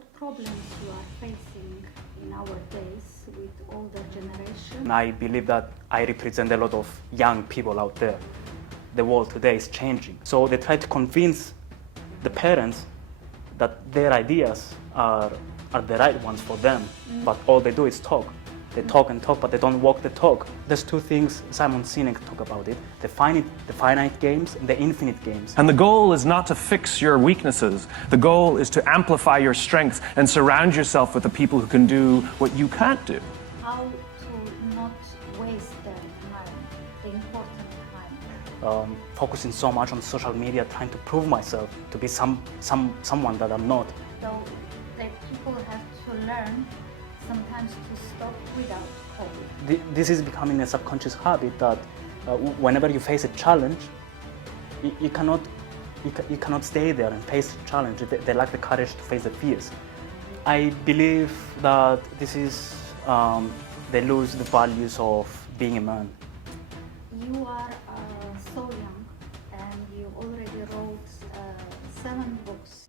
what problems you are facing in our days with older generation? I believe that I represent a lot of young people out there. The world today is changing. So they try to convince the parents that their ideas are the right ones for them, but all they do is talk. They talk and talk, but they don't walk the talk. There's two things Simon Sinek talk about it: the finite games and the infinite games. And the goal is not to fix your weaknesses. The goal is to amplify your strengths and surround yourself with the people who can do what you can't do. How to not waste the time, the important time? Focusing so much on social media, trying to prove myself to be someone that I'm not. So that people have to learn sometimes to stop without coping. This is becoming a subconscious habit that whenever you face a challenge, you cannot stay there and face the challenge. They lack the courage to face the fears. I believe that this is they lose the values of being a man. You are so young and you already wrote 7 books.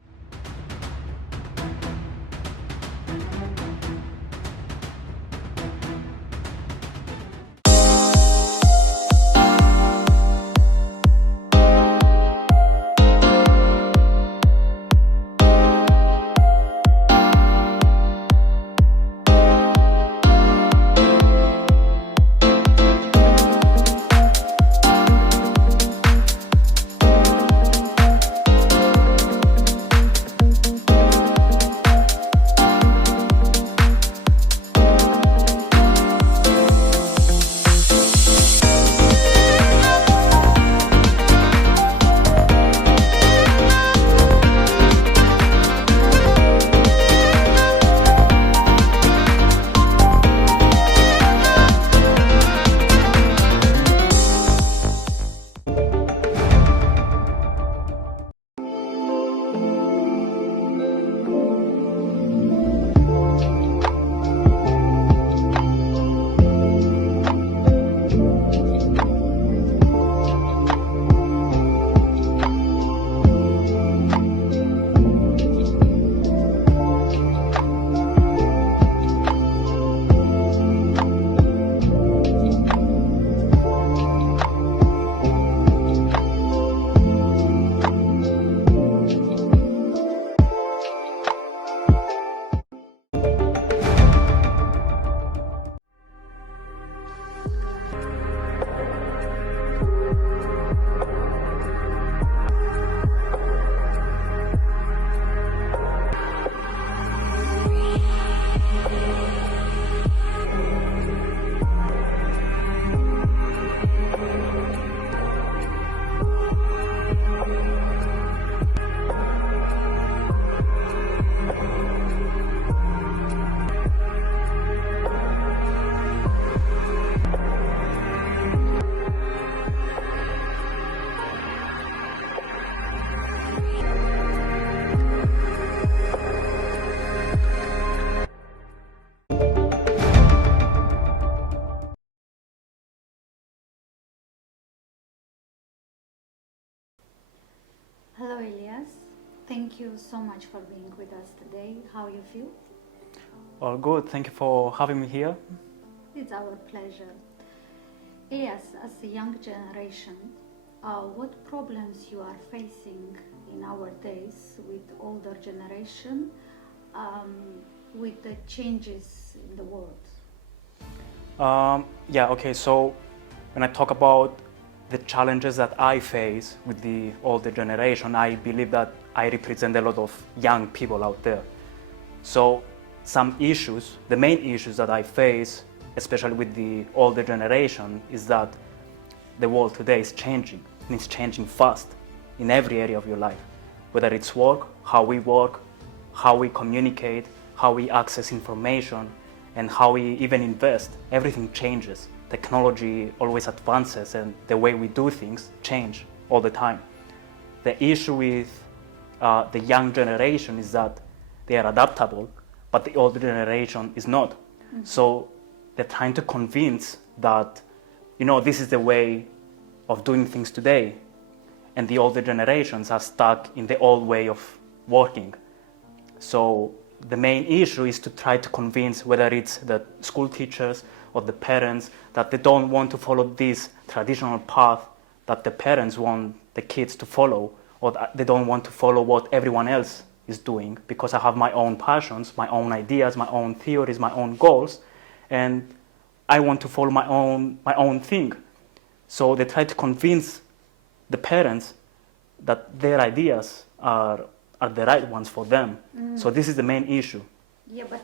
Hello Elias, thank you so much for being with us today. How you feel? Well, good. Thank you for having me here. It's our pleasure. Elias, as a young generation, what problems you are facing in our days with older generation, with the changes in the world? Okay, so when I talk about the challenges that I face with the older generation, I believe that I represent a lot of young people out there. So some issues, the main issues that I face, especially with the older generation, is that the world today is changing, and it's changing fast in every area of your life. Whether it's work, how we communicate, how we access information, and how we even invest, everything changes. Technology always advances and the way we do things change all the time. The issue with the young generation is that they are adaptable, but the older generation is not. Mm-hmm. So they're trying to convince that, this is the way of doing things today. And the older generations are stuck in the old way of working. So the main issue is to try to convince, whether it's the school teachers or the parents, that they don't want to follow this traditional path that the parents want the kids to follow, or that they don't want to follow what everyone else is doing, because I have my own passions, my own ideas, my own theories, my own goals, and I want to follow my own thing. So they try to convince the parents that their ideas are the right ones for them. So this is the main issue. Yeah, but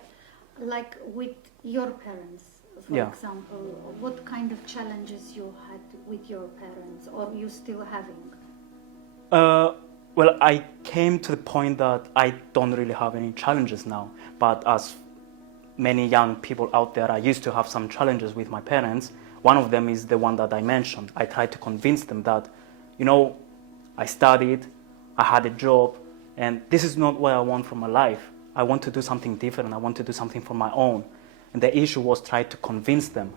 like with your parents, for example, what kind of challenges you had with your parents, or you still having? Well, I came to the point that I don't really have any challenges now, but as many young people out there, I used to have some challenges with my parents. One of them is the one that I mentioned. I tried to convince them that, you know, I studied, I had a job, and this is not what I want from my life. I want to do something different. I want to do something for my own. And the issue was try to convince them.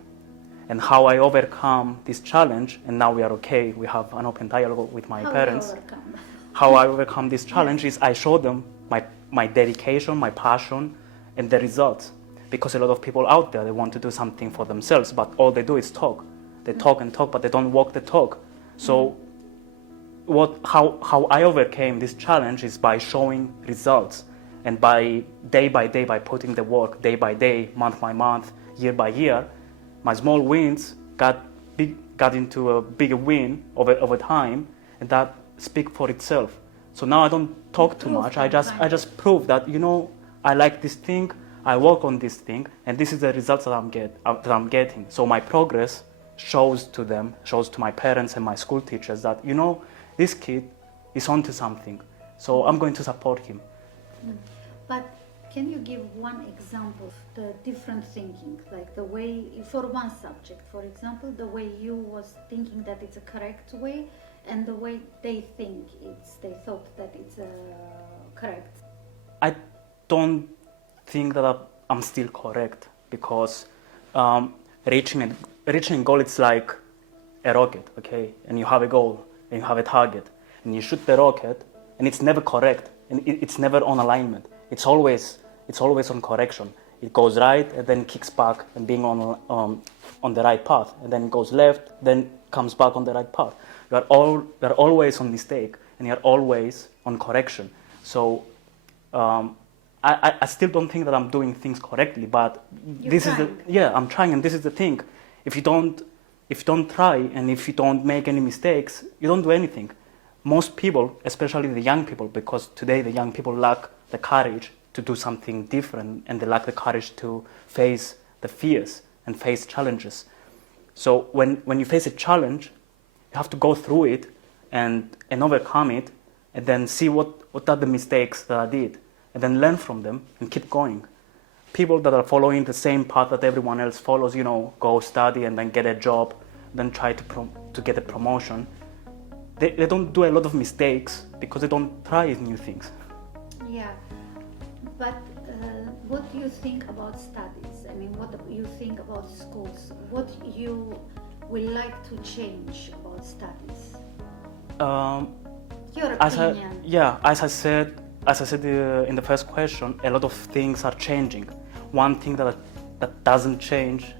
And how I overcome this challenge, and now we are okay, we have an open dialogue with my parents. How I overcome this challenge is I show them my dedication, my passion, and the results. Because a lot of people out there, they want to do something for themselves, but all they do is talk. They talk and talk, but they don't walk the talk. So how I overcame this challenge is by showing results, and by day, by putting the work day by day, month by month, year by year. My small wins got into a bigger win over time, and that speaks for itself. So now I don't talk too much. I just prove that, you know, I like this thing, I work on this thing, and this is the results that I'm getting. So my progress shows to them, shows to my parents and my school teachers that, you know, this kid is onto something. So I'm going to support him. But can you give one example of the different thinking, like the way, for one subject, for example, the way you was thinking that it's a correct way, and the way they thought that it's correct? I don't think that I'm still correct, because reaching a goal, it's like a rocket, okay? And you have a goal, and you have a target, and you shoot the rocket, and it's never correct, and it's never on alignment. It's always on correction. It goes right, and then kicks back, and being on the right path, and then it goes left, then comes back on the right path. You are always on mistake, and you are always on correction. So I still don't think that I'm doing things correctly, but I'm trying, and this is the thing. If you don't try, and if you don't make any mistakes, you don't do anything. Most people, especially the young people, because today the young people lack the courage to do something different, and they lack the courage to face the fears and face challenges. So when you face a challenge, you have to go through it and overcome it, and then see what are the mistakes that I did, and then learn from them and keep going. People that are following the same path that everyone else follows, you know, go study and then get a job, then try to get a promotion, they don't do a lot of mistakes because they don't try new things. Yeah, but what do you think about studies? I mean, what do you think about schools? What you would like to change about studies? Your opinion. As I said in the first question, a lot of things are changing. One thing that doesn't change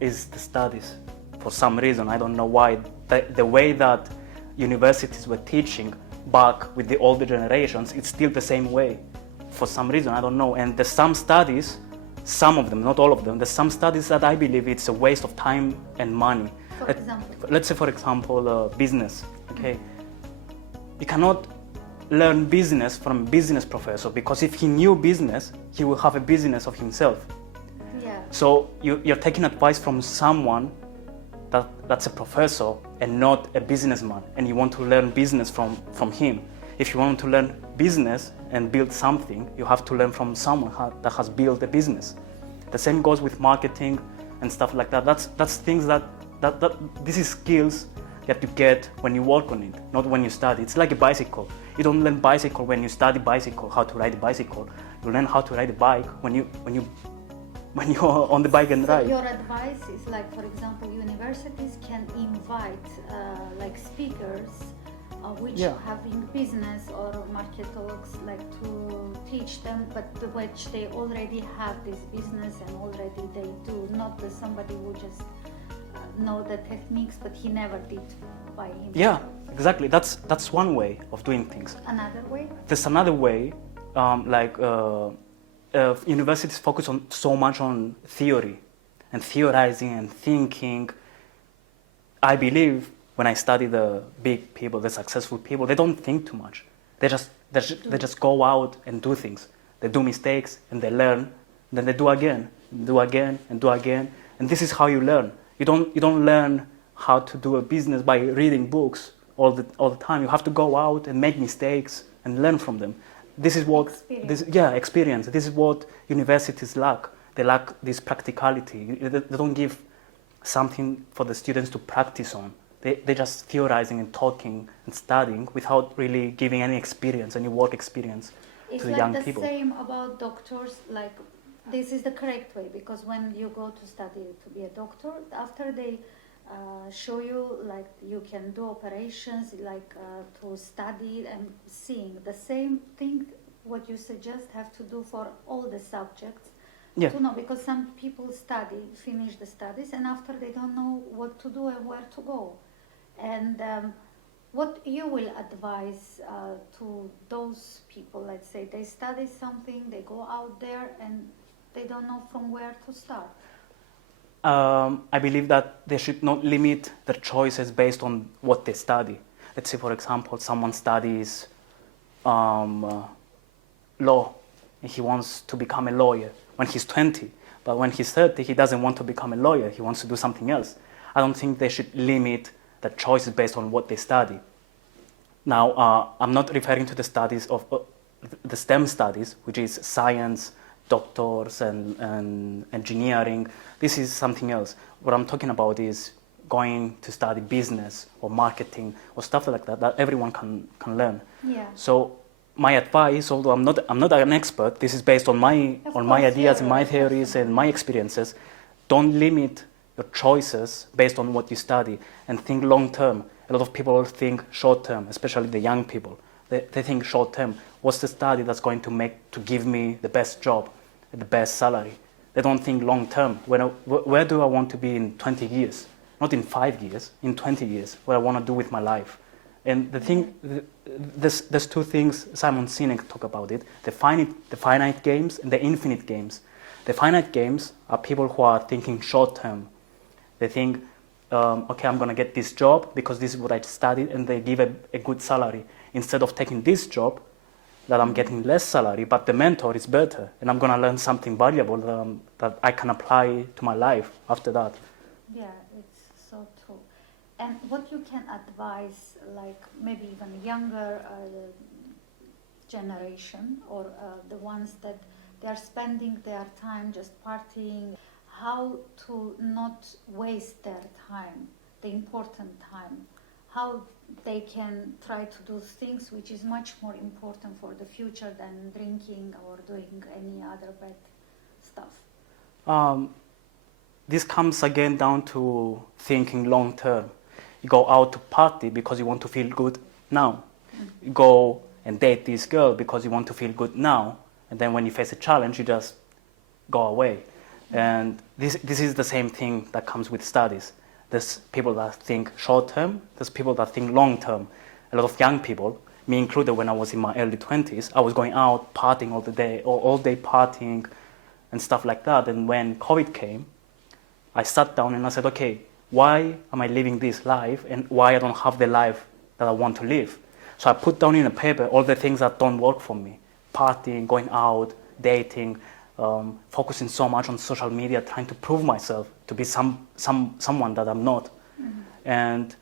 is the studies. For some reason, I don't know why. The way that universities were teaching back with the older generations, it's still the same way. For some reason, I don't know. And there's some studies, some of them, not all of them, there's some studies that I believe it's a waste of time and money. For example? Let's say, for example, business, okay? You cannot learn business from a business professor, because if he knew business, he will have a business of himself. Yeah. So you're taking advice from someone that's a professor and not a businessman, and you want to learn business from him. If you want to learn business and build something, you have to learn from someone that has built a business. The same goes with marketing and stuff like that. That's things that this is skills that you get when you work on it, not when you study. It's like a bicycle. You don't learn bicycle when you study bicycle, how to ride a bicycle. You learn how to ride a bike when you're on the bike and ride. Your advice is, like, for example, universities can invite like speakers which Yeah. having business or marketologs like to teach them, but which they already have this business and already they do, not that somebody who just know the techniques, but he never did by himself. Yeah, exactly. That's one way of doing things. Another way? There's another way, universities focus on so much on theory and theorizing and thinking. I believe when I study the big people, the successful people, they don't think too much. They just go out and do things. They do mistakes and they learn. Then they do again, do again, and do again. And this is how you learn. You don't learn how to do a business by reading books all the time. You have to go out and make mistakes and learn from them. This is what experience. This is what universities lack. They lack this practicality. They don't give something for the students to practice on. They're just theorizing and talking and studying without really giving any experience, any work experience to the young people. It's like the same about doctors. Like, this is the correct way, because when you go to study to be a doctor, after they show you like you can do operations, like to study and seeing the same thing, what you suggest have to do for all the subjects. Yeah. To know, because some people finish the studies, and after they don't know what to do and where to go. And what you will advise to those people, let's say they study something, they go out there and they don't know from where to start? I believe that they should not limit their choices based on what they study. Let's say, for example, someone studies law and he wants to become a lawyer when he's 20, but when he's 30, he doesn't want to become a lawyer, he wants to do something else. I don't think they should limit their choices based on what they study. Now, I'm not referring to the studies of the STEM studies, which is science, doctors, and engineering. This is something else. What I'm talking about is going to study business or marketing or stuff like that everyone can learn. Yeah. So my advice, although I'm not an expert, this is based on my ideas and my theories and my experiences. Don't limit your choices based on what you study, and think long term. A lot of people think short term, especially the young people. They think short term. What's the study that's going to give me the best job, the best salary? They don't think long term. Where do I want to be in 20 years? Not in 5 years, in 20 years. What I want to do with my life. And the thing, there's two things Simon Sinek talk about it: the finite games and the infinite games. The finite games are people who are thinking short term. They think, okay, I'm going to get this job because this is what I studied, and they give a good salary. Instead of taking this job, that I'm getting less salary, but the mentor is better, and I'm going to learn something valuable that I can apply to my life after that. Yeah, it's so true. And what you can advise, like maybe even younger generation, or the ones that they are spending their time just partying, how to not waste their time, the important time, how they can try to do things which is much more important for the future than drinking or doing any other bad stuff. This comes again down to thinking long term. You go out to party because you want to feel good now. You go and date this girl because you want to feel good now. And then when you face a challenge, you just go away. And this is the same thing that comes with studies. There's people that think short term, there's people that think long term. A lot of young people, me included when I was in my early 20s, I was going out partying all day partying and stuff like that. And when COVID came, I sat down and I said, okay, why am I living this life, and why I don't have the life that I want to live? So I put down in a paper all the things that don't work for me: partying, going out, dating, focusing so much on social media, trying to prove myself to be someone that I'm not. Mm-hmm. And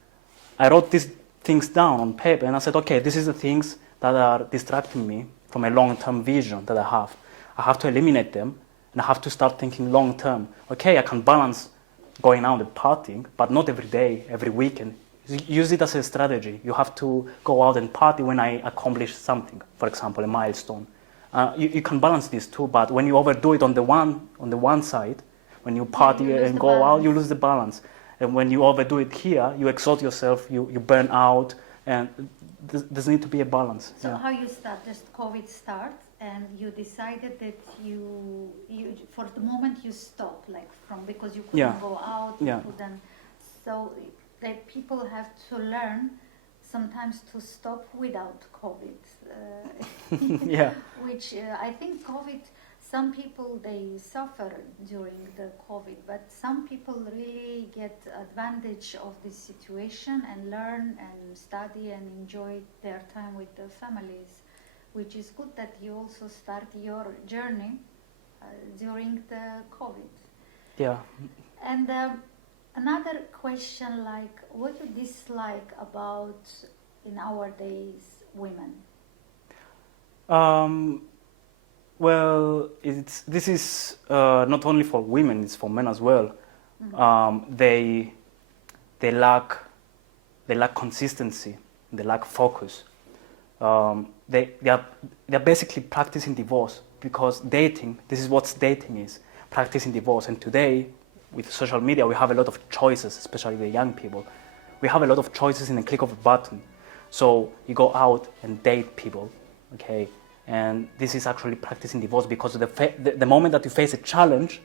I wrote these things down on paper, and I said, okay, this is the things that are distracting me from a long-term vision that I have. I have to eliminate them, and I have to start thinking long-term. Okay, I can balance going out and partying, but not every day, every weekend. Use it as a strategy. You have to go out and party when I accomplish something, for example, a milestone. You can balance these two, but when you overdo it on the one side, when you party and go out, you lose the balance. And when you overdo it here, you exhaust yourself, you burn out, and there's need to be a balance. So Yeah. how you start? Just COVID starts, and you decided that you for the moment you stopped, like from because you couldn't Yeah. go out, Yeah. you couldn't. So that people have to learn sometimes to stop without COVID. Yeah. Which I think COVID. Some people they suffer during the COVID, but some people really get advantage of this situation and learn and study and enjoy their time with their families, which is good that you also start your journey during the COVID. Yeah. And another question, like, what you dislike about in our days women? Well, this is not only for women; it's for men as well. They lack consistency. They lack focus. They're basically practicing divorce because dating. This is what dating is: practicing divorce. And today, with social media, we have a lot of choices, especially the young people. We have a lot of choices in a click of a button. So you go out and date people, okay? And this is actually practicing divorce because the moment that you face a challenge,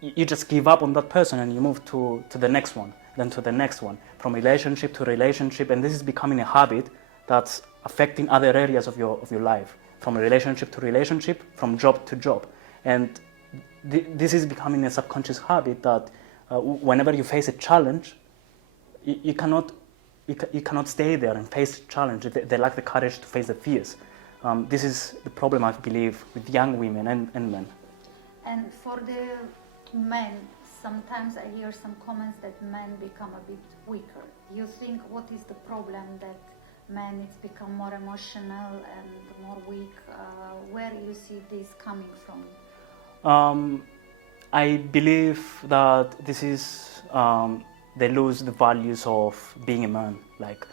you just give up on that person and you move to the next one, then to the next one, from relationship to relationship. And this is becoming a habit that's affecting other areas of your life, from relationship to relationship, from job to job. And this is becoming a subconscious habit that whenever you face a challenge, you cannot stay there and face the challenge. They lack the courage to face the fears. This is the problem, I believe, with young women and men. And for the men, sometimes I hear some comments that men become a bit weaker. You think what is the problem that men it's become more emotional and more weak? Where you see this coming from? I believe that this is they lose the values of being a man. Like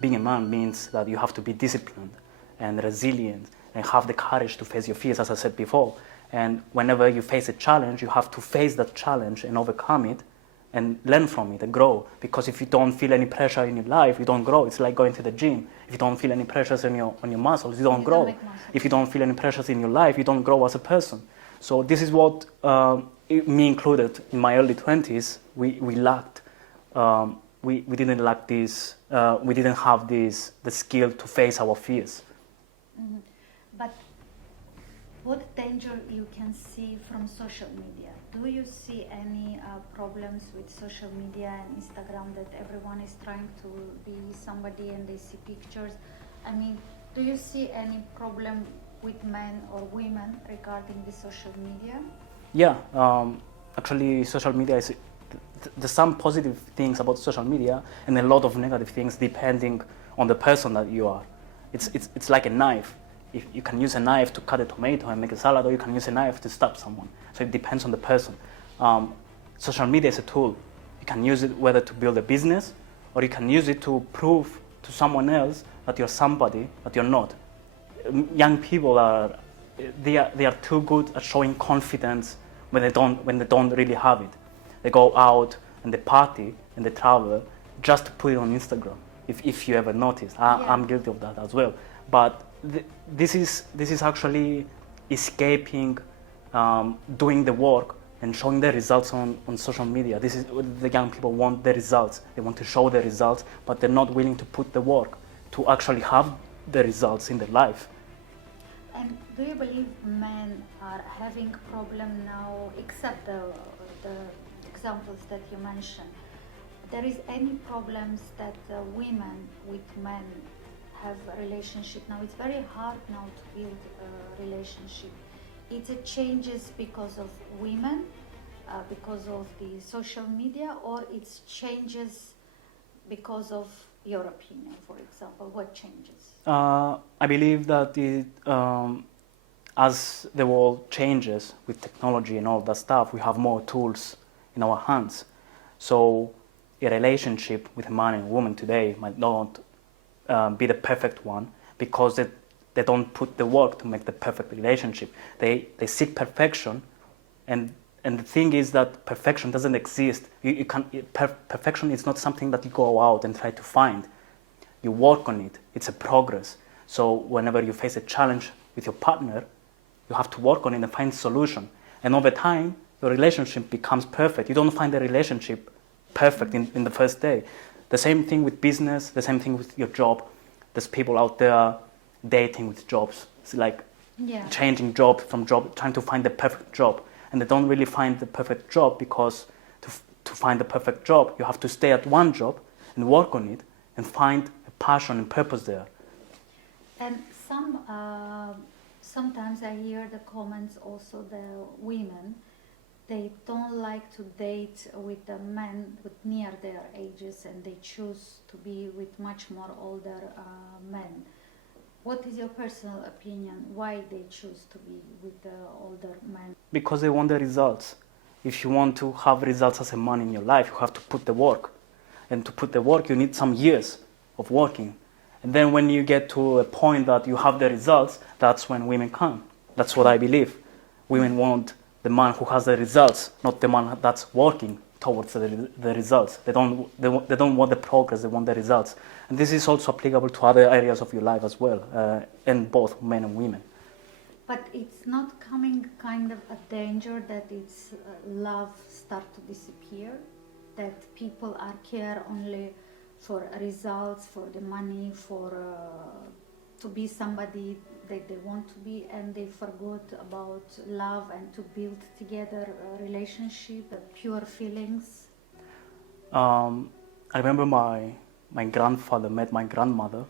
being a man means that you have to be disciplined and resilient and have the courage to face your fears, as I said before. And whenever you face a challenge, you have to face that challenge and overcome it and learn from it and grow. Because if you don't feel any pressure in your life, you don't grow. It's like going to the gym. If you don't feel any pressures on your muscles, you don't grow. If you don't feel any pressures in your life, you don't grow as a person. So this is what, me included, in my early 20s, we lacked. We didn't lack this, we didn't have the skill to face our fears. Mm-hmm. But what danger you can see from social media? Do you see any problems with social media and Instagram that everyone is trying to be somebody and they see pictures? I mean, do you see any problem with men or women regarding the social media? Yeah, actually social media is, there's some positive things about social media and a lot of negative things depending on the person that you are. It's like a knife. If you can use a knife to cut a tomato and make a salad, or you can use a knife to stab someone. So it depends on the person. Social media is a tool. You can use it whether to build a business, or you can use it to prove to someone else that you're somebody that you're not. Young people are too good at showing confidence when they don't really have it. They go out and they party and they travel just to put it on Instagram. If you ever noticed, I'm guilty of that as well. But this is actually escaping doing the work and showing the results on social media. This is the young people want the results. They want to show the results, but they're not willing to put the work to actually have the results in their life. And do you believe men are having problem now, except the examples that you mentioned? There is any problems that women with men have a relationship now? It's very hard now to build a relationship. It's a changes because of women, because of the social media, or it's changes because of your opinion, for example? What changes? I believe that as the world changes with technology and all that stuff, we have more tools in our hands. So a relationship with a man and a woman today might not be the perfect one because they don't put the work to make the perfect relationship. They seek perfection, and the thing is that perfection doesn't exist. Perfection is not something that you go out and try to find. you work on it. It's a progress. So whenever you face a challenge with your partner, you have to work on it and find a solution. And over time, your relationship becomes perfect. You don't find the relationship perfect in the first day. The same thing with business, the same thing with your job. There's people out there dating with jobs. It's like changing job from job, trying to find the perfect job. And they don't really find the perfect job because to find the perfect job, you have to stay at one job and work on it and find a passion and purpose there. And sometimes I hear the comments also the women, they don't like to date with the men with near their ages and they choose to be with much more older men. What is your personal opinion? Why they choose to be with the older men? Because they want the results. If you want to have results as a man in your life, you have to put the work. And to put the work, you need some years of working. And then when you get to a point that you have the results, that's when women come. That's what I believe. Women want the man who has the results, not the man that's working towards the results. They don't want the progress, they want the results. And this is also applicable to other areas of your life as well, in both men and women. But it's not coming kind of a danger that it's love start to disappear, that people are care only for results, for the money, for to be somebody that they want to be, and they forgot about love and to build together a relationship, pure feelings. I remember my grandfather met my grandmother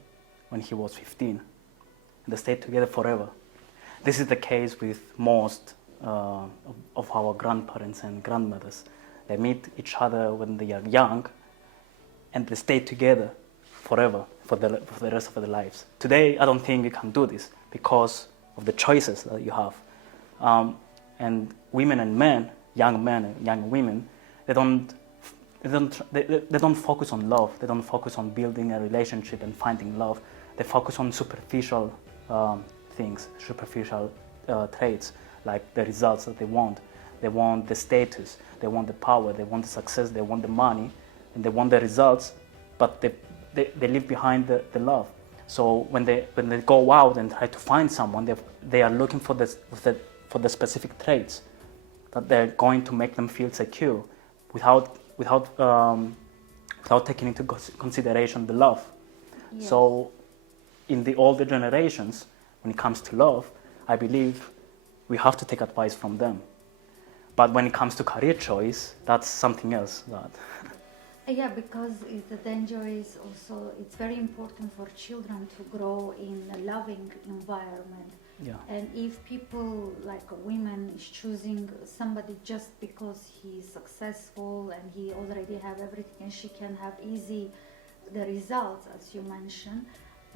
when he was 15, and they stayed together forever. This is the case with most of our grandparents and grandmothers. They meet each other when they are young, and they stay together forever for the rest of their lives. Today, I don't think you can do this because of the choices that you have. And women and men and young women, they don't focus on love. They don't focus on building a relationship and finding love. They focus on superficial things, superficial traits, like the results that they want. They want the status, they want the power, they want the success, they want the money, and they want the results, but they leave behind the love. So when they go out and try to find someone, they are looking for the specific traits that they're going to make them feel secure, without taking into consideration the love. Yes. So in the older generations, when it comes to love, I believe we have to take advice from them. But when it comes to career choice, that's something else. Yeah, because the danger is also, it's very important for children to grow in a loving environment. Yeah. And if people, like a woman, is choosing somebody just because he's successful and he already have everything and she can have easy the results, as you mentioned,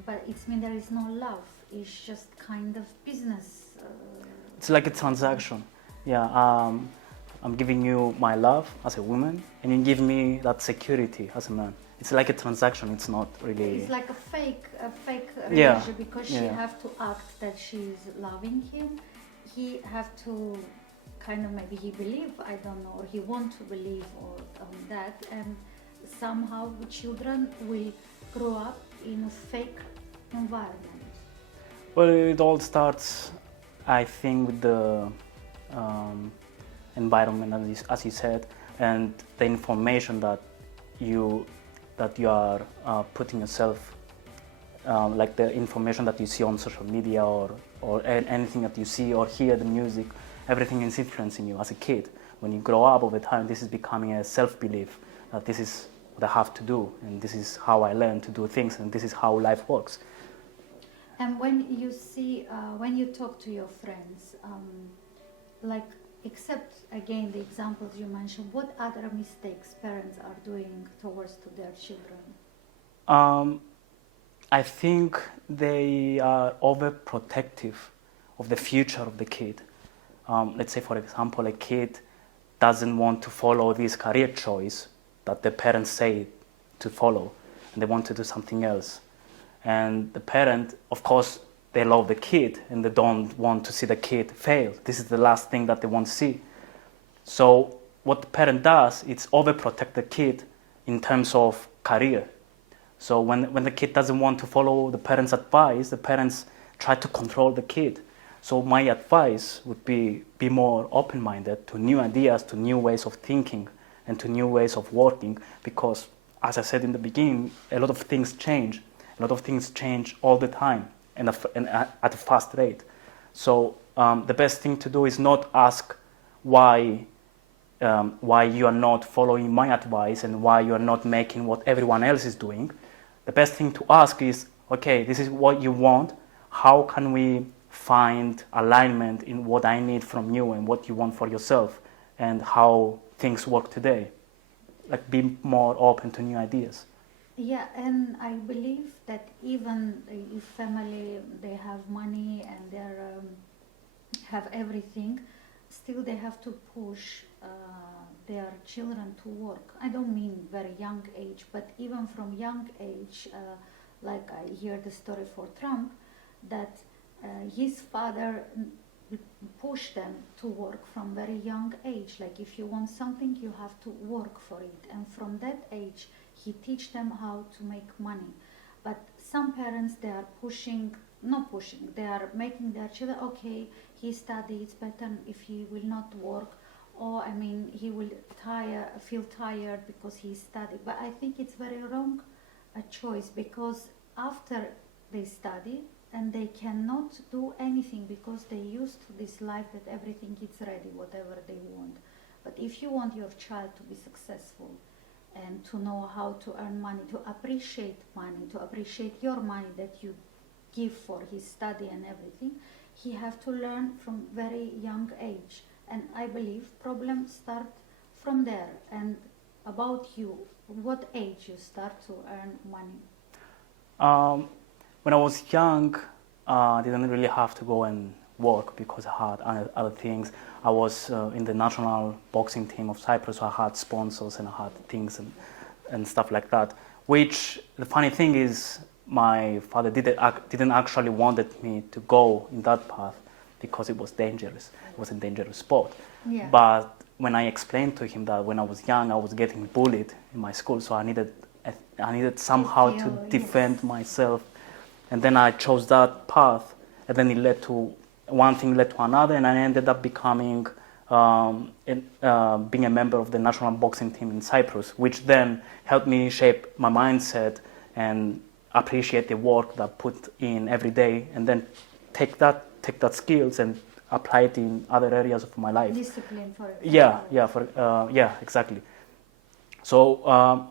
but it means there is no love. It's just kind of business. It's like a transaction. Yeah, I'm giving you my love as a woman, and you give me that security as a man. It's like a transaction. It's not really. It's like a fake relationship, because she Yeah. have to act that she's loving him. He have to kind of, maybe he believe, I don't know, or he want to believe on that, and somehow the children will grow up in a fake environment. Well, it all starts, I think, with the environment, as you said, and the information that you are putting yourself, like the information that you see on social media or anything that you see or hear, the music, everything is influencing you as a kid. When you grow up over time, this is becoming a self-belief that this is what I have to do, and this is how I learn to do things, and this is how life works. And when you see, when you talk to your friends, like, except again the examples you mentioned, what other mistakes parents are doing towards to their children? I think they are overprotective of the future of the kid. Let's say, for example, a kid doesn't want to follow this career choice that the parents say to follow, and they want to do something else. And the parent, of course, they love the kid and they don't want to see the kid fail. This is the last thing that they want to see. So what the parent does is overprotect the kid in terms of career. So when the kid doesn't want to follow the parents' advice, the parents try to control the kid. So my advice would be more open-minded to new ideas, to new ways of thinking, and to new ways of working, because, as I said in the beginning, a lot of things change. A lot of things change all the time and at a fast rate. So the best thing to do is not ask why you are not following my advice and why you are not making what everyone else is doing. The best thing to ask is, okay, this is what you want. How can we find alignment in what I need from you and what you want for yourself and how things work today? Like, be more open to new ideas. Yeah, and I believe that even if family, they have money and they have everything, still they have to push their children to work. I don't mean very young age, but even from young age, like I hear the story for Trump, that his father pushed them to work from very young age. Like, if you want something, you have to work for it. And from that age, he teach them how to make money. But some parents, they are not pushing, they are making their children, okay, he studies, it's better if he will not work, or I mean, he will feel tired because he studied. But I think it's very wrong choice, because after they study, and they cannot do anything because they used to this life that everything is ready, whatever they want. But if you want your child to be successful and to know how to earn money, to appreciate money, to appreciate your money that you give for his study and everything, he have to learn from very young age. And I believe problems start from there. And about you, what age you start to earn money? When I was young, I didn't really have to go and work because I had other things. I was in the national boxing team of Cyprus, so I had sponsors and I had things and stuff like that. Which, the funny thing is, my father didn't actually wanted me to go in that path because it was dangerous. It was a dangerous sport. Yeah. But when I explained to him that when I was young, I was getting bullied in my school, so I needed somehow to defend myself. And then I chose that path, and then it led to one thing led to another, and I ended up becoming being a member of the national boxing team in Cyprus, which then helped me shape my mindset and appreciate the work that I put in every day, and then take that skills and apply it in other areas of my life. Discipline, for example. Yeah, exactly. So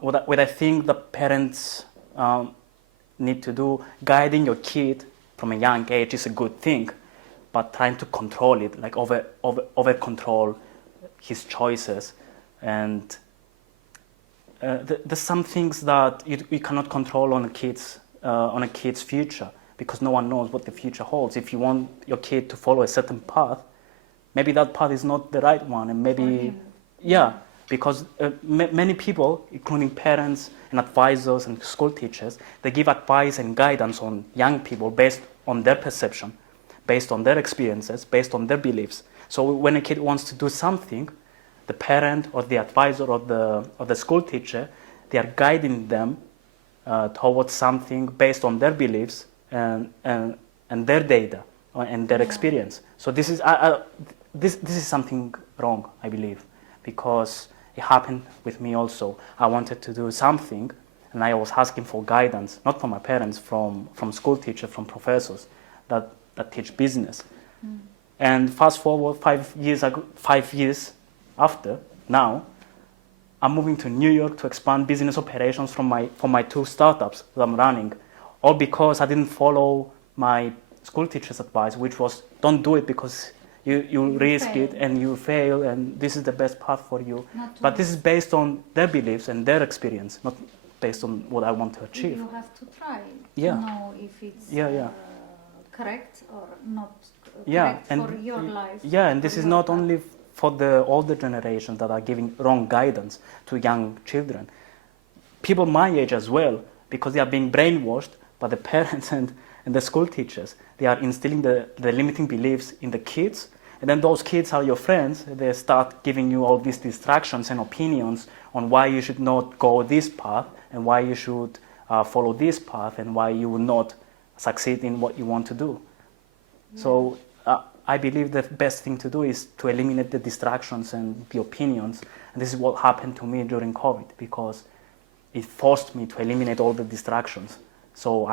what I think the parents need to do, guiding your kid from a young age is a good thing, but trying to control it, like over control his choices, and there's some things that you cannot control on a kid's future, because no one knows what the future holds. If you want your kid to follow a certain path, maybe that path is not the right one, and maybe because many people, including parents and advisors and school teachers, they give advice and guidance on young people based on their perception, based on their experiences, based on their beliefs. So when a kid wants to do something, the parent or the advisor or the school teacher, they are guiding them towards something based on their beliefs and their data and their experience. So this is something wrong, I believe, because it happened with me also. I wanted to do something, and I was asking for guidance, not from my parents, from school teachers, from professors that teach business. And fast forward 5 years after, now, I'm moving to New York to expand business operations for my 2 startups that I'm running, all because I didn't follow my school teacher's advice, which was, don't do it because you risk it and you fail, and this is the best path for you. But this is based on their beliefs and their experience, not based on what I want to achieve. You have to try to Yeah. know if it's correct or not correct for your life. Yeah, and this is not only for the older generations that are giving wrong guidance to young children. People my age as well, because they are being brainwashed by the parents and the school teachers. They are instilling the limiting beliefs in the kids, and then those kids are your friends. They start giving you all these distractions and opinions on why you should not go this path and why you should follow this path and why you will not succeed in what you want to do. Yeah. So I believe the best thing to do is to eliminate the distractions and the opinions. And this is what happened to me during COVID, because it forced me to eliminate all the distractions. So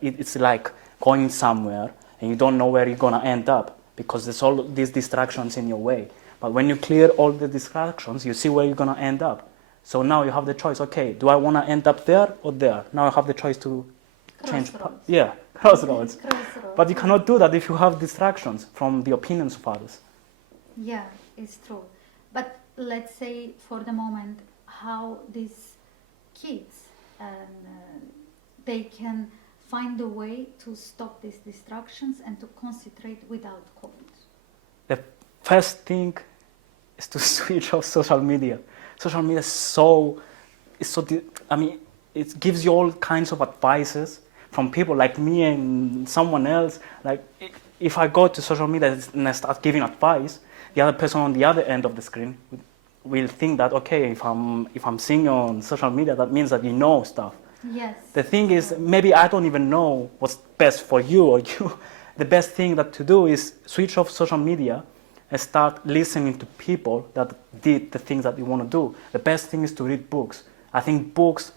it's like going somewhere and you don't know where you're going to end up because there's all these distractions in your way. But when you clear all the distractions, you see where you're going to end up. So now you have the choice, okay, do I want to end up there or there? Now I have the choice to change. Crossroads. But you cannot do that if you have distractions from the opinions of others. Yeah, it's true. But let's say for the moment how these kids they can find a way to stop these distractions and to concentrate without COVID. The first thing is to switch off social media. Social media it gives you all kinds of advices from people like me and someone else. Like if I go to social media and I start giving advice, the other person on the other end of the screen will think that, okay, if I'm seeing you on social media, that means that you know stuff. Yes. The thing is, maybe I don't even know what's best for you or you. The best thing to do is switch off social media and start listening to people that did the things that you want to do. The best thing is to read books. I think books,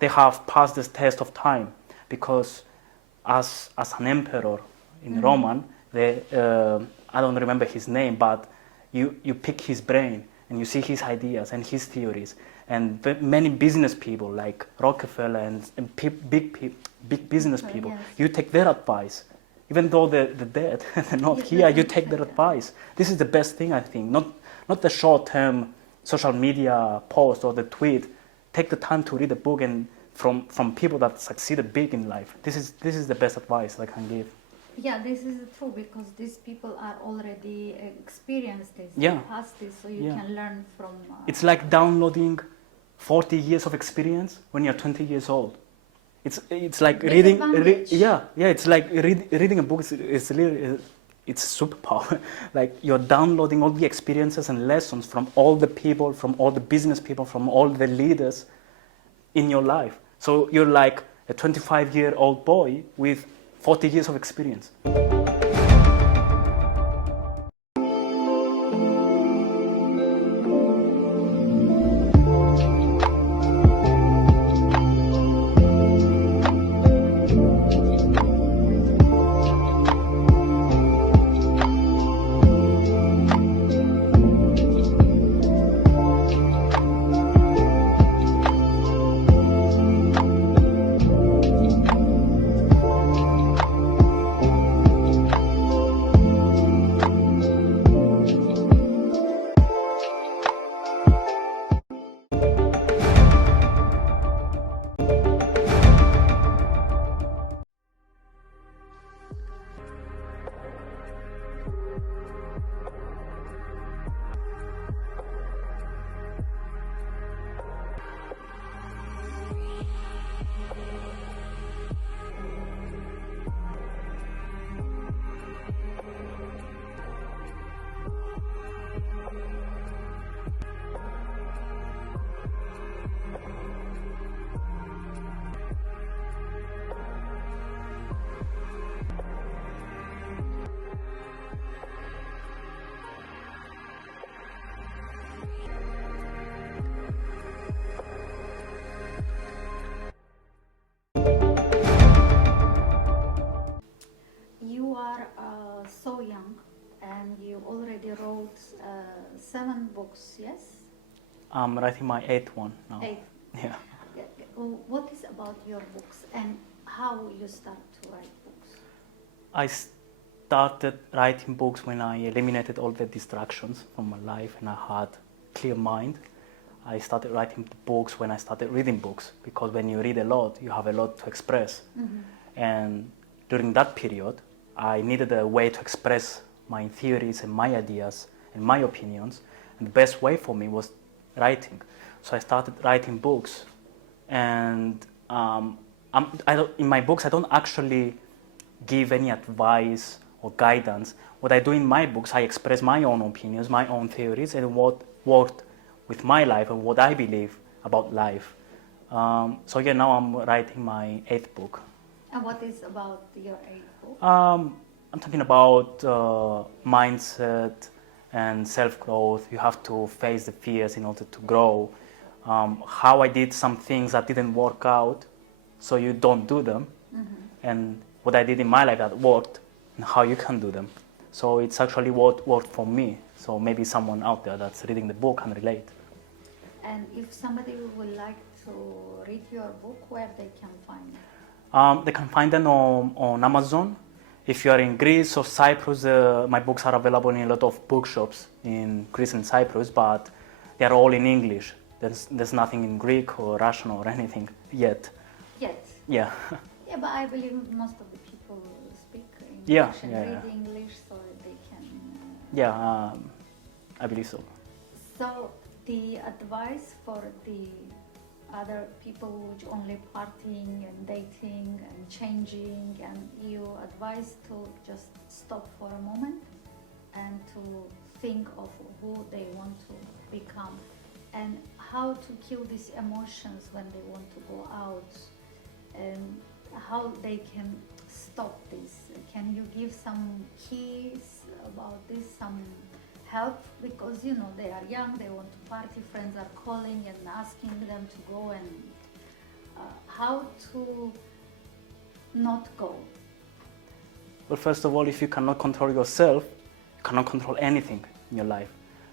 they have passed this test of time, because as an emperor in Roman, I don't remember his name, but you pick his brain and you see his ideas and his theories. And many business people like Rockefeller and big business people, yes. You take their advice. Even though they're dead, they're not here, you take their advice. This is the best thing, I think. Not the short-term social media post or the tweet. Take the time to read a book and from people that succeeded big in life. This is the best advice I can give. Yeah, this is true, because these people are already experienced this, yeah. past this, so you can learn from... It's like downloading 40 years of experience when you're 20 years old. It's like reading... it's like reading a book is really... It's superpower. Like you're downloading all the experiences and lessons from all the people, from all the business people, from all the leaders in your life. So you're like a 25-year-old boy with 40 years of experience. So young, and you already wrote 7 books, yes? I'm writing my 8th one now. 8th. Yeah. What is about your books and how you start to write books? I started writing books when I eliminated all the distractions from my life and I had clear mind. I started writing books when I started reading books, because when you read a lot, you have a lot to express. Mm-hmm. And during that period, I needed a way to express my theories and my ideas and my opinions. And the best way for me was writing. So I started writing books. And in my books, I don't actually give any advice or guidance. What I do in my books, I express my own opinions, my own theories, and what worked with my life and what I believe about life. So yeah, now I'm writing my 8th book. And what is about your 8th book? I'm talking about mindset and self-growth. You have to face the fears in order to grow. How I did some things that didn't work out, so you don't do them. And what I did in my life that worked, and how you can do them. So it's actually what worked for me. So maybe someone out there that's reading the book can relate. And if somebody would like to read your book, where they can find it? They can find them on Amazon. If you are in Greece or Cyprus, my books are available in a lot of bookshops in Greece and Cyprus, but they are all in English. There's nothing in Greek or Russian or anything yet. Yet? Yeah. Yeah, but I believe most of the people speak English Yeah, and yeah, read yeah. English, so they can... Yeah, I believe so. So the advice for the other people which only partying and dating and changing, and you advise to just stop for a moment and to think of who they want to become and how to kill these emotions when they want to go out, and how they can stop this. Can you give some keys about this, some help? Because you know they are young, they want to party, friends are calling and asking them to go, and how to not go. Well, first of all, if you cannot control yourself, you cannot control anything in your life.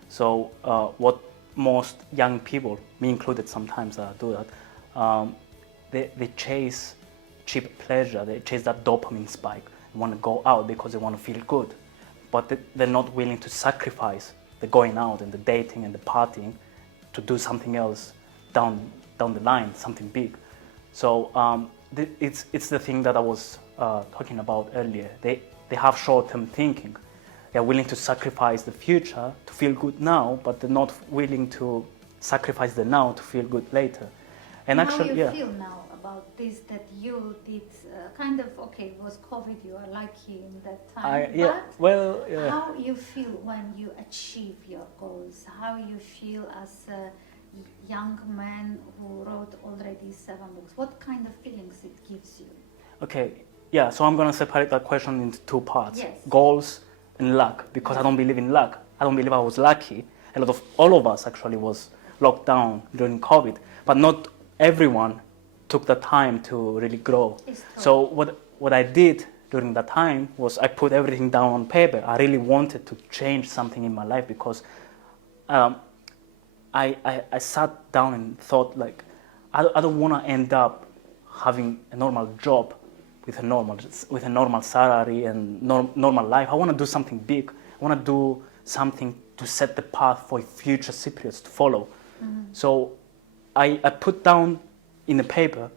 So what most young people, me included sometimes, do that, they chase cheap pleasure, they chase that dopamine spike. They want to go out because they want to feel good, but they're not willing to sacrifice the going out and the dating and the partying to do something else down the line, something big. So it's the thing that I was talking about earlier. They have short-term thinking. They're willing to sacrifice the future to feel good now, but they're not willing to sacrifice the now to feel good later. And actually, how you yeah. feel now about this, that you did kind of, okay, it was COVID, you are lucky in that time, but how you feel when you achieve your goals, how you feel as a young man who wrote already 7 books, what kind of feelings it gives you? Okay, yeah, so I'm going to separate that question into 2 parts. Yes. Goals and luck, because I don't believe in luck. I don't believe I was lucky. All of us actually was locked down during COVID, but not everyone took the time to really grow. So what I did during that time was I put everything down on paper. I really wanted to change something in my life because I sat down and thought, like, I don't want to end up having a normal job with a normal salary and normal life. I want to do something big. I want to do something to set the path for future Cypriots to follow. So I put down in the paper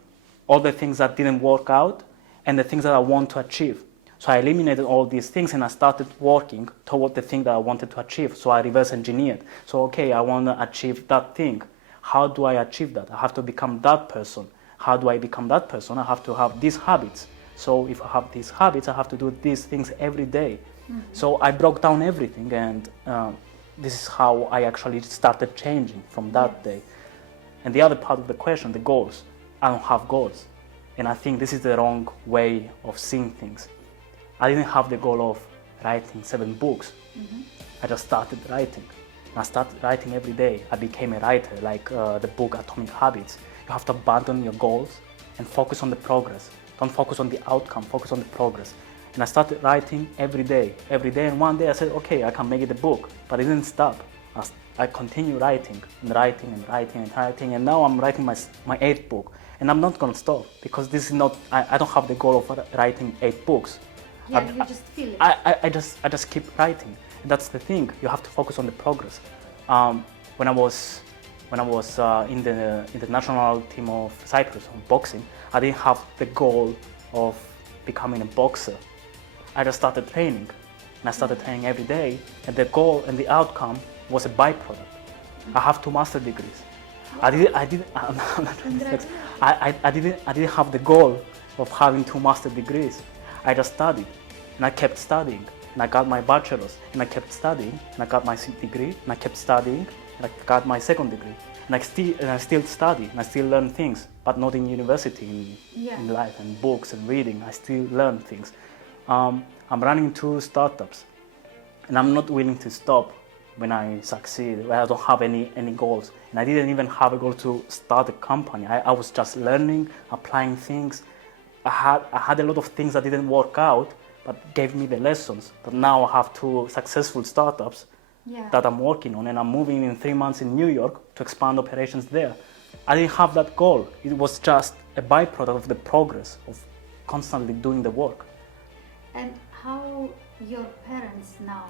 all the things that didn't work out and the things that I want to achieve. So I eliminated all these things and I started working toward the thing that I wanted to achieve. So I reverse engineered. So okay, I want to achieve that thing. How do I achieve that? I have to become that person. How do I become that person? I have to have these habits. So if I have these habits, I have to do these things every day. So I broke down everything, and this is how I actually started changing from that day. And the other part of the question, the goals. I don't have goals. And I think this is the wrong way of seeing things. I didn't have the goal of writing 7 books. I just started writing. And I started writing every day. I became a writer, like the book Atomic Habits. You have to abandon your goals and focus on the progress. Don't focus on the outcome, focus on the progress. And I started writing every day, and one day I said, okay, I can make it a book, but it didn't stop. I continued writing, and now I'm writing my 8th book, and I'm not gonna stop, because this is not, I don't have the goal of writing 8 books. Yeah, you just feel it. I just keep writing, and that's the thing, you have to focus on the progress. When I was in the national team of Cyprus on boxing, I didn't have the goal of becoming a boxer. I just started training, and I started training every day, and the goal and the outcome was a byproduct. I have 2 master degrees. I didn't have the goal of having 2 master degrees. I just studied, and I kept studying, and I got my bachelor's, and I kept studying, and I got my degree, and I kept studying, and I got my second degree. And I still study, and I still learn things, but not in university, in life, and books and reading. I still learn things. I'm running 2 startups, and I'm not willing to stop when I succeed. I don't have any goals, and I didn't even have a goal to start a company. I was just learning, applying things. I had a lot of things that didn't work out, but gave me the lessons. But now I have 2 successful startups that I'm working on, and I'm moving in 3 months in New York to expand operations there. I didn't have that goal. It was just a byproduct of the progress of constantly doing the work. And how your parents now,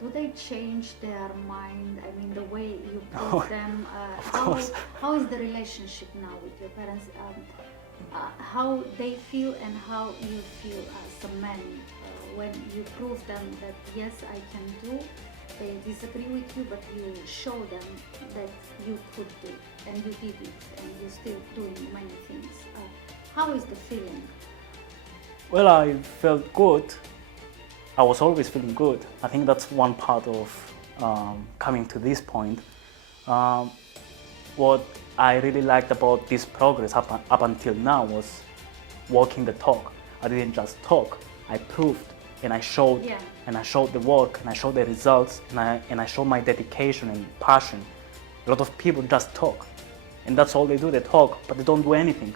do they change their mind? I mean, the way you put them. How is the relationship now with your parents? How they feel and how you feel as a man when you prove them that yes, I can do. They disagree with you, but you show them that you could do, and you did it, and you're still doing many things. How is the feeling? Well, I felt good. I was always feeling good. I think that's one part of coming to this point. What I really liked about this progress up until now was walking the talk. I didn't just talk, I proved, and I showed, and I showed the work, and I showed the results, and I showed my dedication and passion. A lot of people just talk, and that's all they do. They talk, but they don't do anything.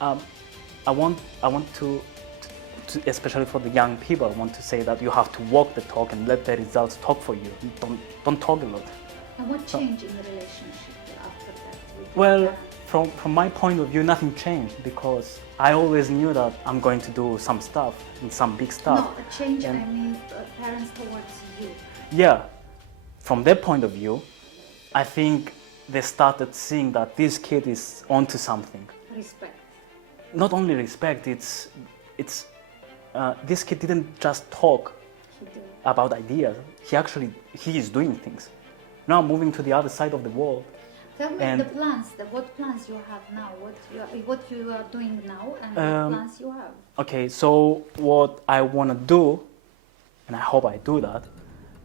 I want to, especially for the young people, I want to say that you have to walk the talk and let the results talk for you. Don't talk a lot. And what changed in the relationship after that? Well, from my point of view, nothing changed because I always knew that I'm going to do some stuff and some big stuff. No, a change, I mean parents towards you. Yeah, from their point of view, I think they started seeing that this kid is onto something. Respect. Not only respect, it's this kid didn't just talk about ideas. He is doing things. Now I'm moving to the other side of the world. Tell me the plans. What plans you have now? What you are doing now, and what plans you have? Okay, so what I want to do, and I hope I do that,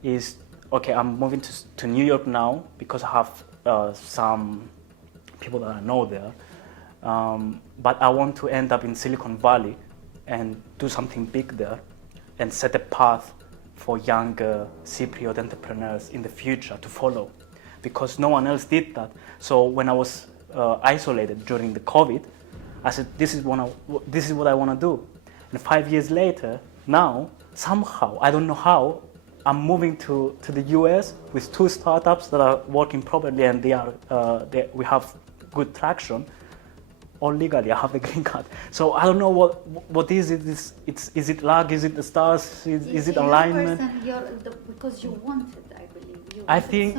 is I'm moving to New York now because I have some people that I know there. But I want to end up in Silicon Valley and do something big there and set a path for younger Cypriot entrepreneurs in the future to follow, because no one else did that. So when I was isolated during the COVID, I said, this is what I want to do. And 5 years later, now, somehow, I don't know how, I'm moving to the US with 2 startups that are working properly, and we have good traction. All legally, I have the green card. So I don't know what is it. Is it luck? Is it the stars? Is it alignment? Because you wanted, I believe. I think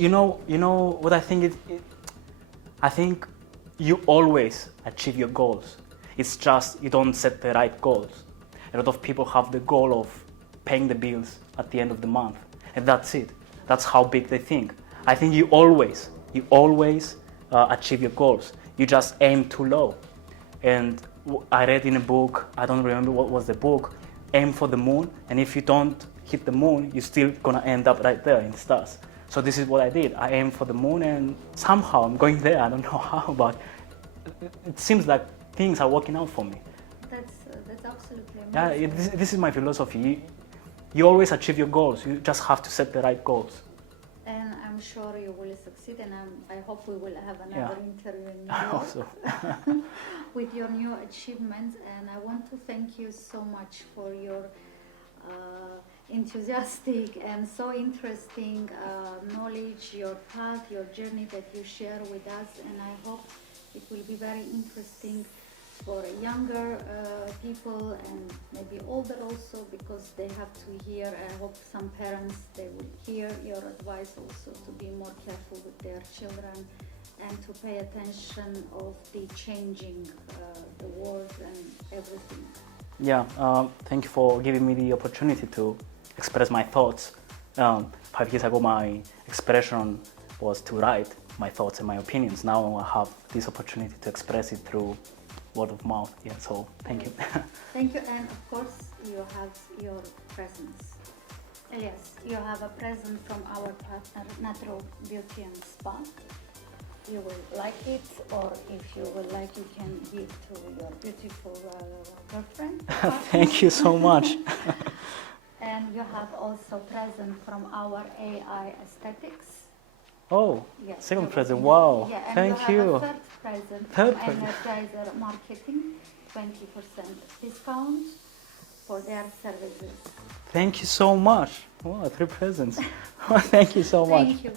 you know what I think is. I think you always achieve your goals. It's just you don't set the right goals. A lot of people have the goal of paying the bills at the end of the month, and that's it. That's how big they think. I think you always achieve your goals. You just aim too low. And I read in a book, I don't remember what was the book, aim for the moon, and if you don't hit the moon, you're still gonna end up right there in the stars. So this is what I did. I aimed for the moon, and somehow I'm going there. I don't know how, but it seems like things are working out for me. That's absolutely amazing. Yeah, this is my philosophy. You always achieve your goals. You just have to set the right goals. And I'm sure you will succeed, and I hope we will have another interview in New York. I hope so. With your new achievements. And I want to thank you so much for your enthusiastic and so interesting knowledge, your path, your journey that you share with us. And I hope it will be very interesting for younger people and maybe older also, because they have to hear. I hope some parents, they will hear your advice also to be more careful with their children and to pay attention of the changing the world and everything. Yeah, thank you for giving me the opportunity to express my thoughts. 5 years ago, my expression was to write my thoughts and my opinions. Now I have this opportunity to express it through word of mouth. Yeah, so thank you. Thank you, and of course you have your presence. Yes, you have a present from our partner, Natural Beauty and Spa. You will like it, or if you will like, you can give to your beautiful girlfriend. Thank you so much. And you have also present from our AI aesthetics. Oh, Yes, second you- present. Wow. Yeah, and Thank you you. have a third present Third from present. Energizer Marketing, 20% discount for their services. Thank you so much. Wow, 3 presents. Thank you so much. Thank you.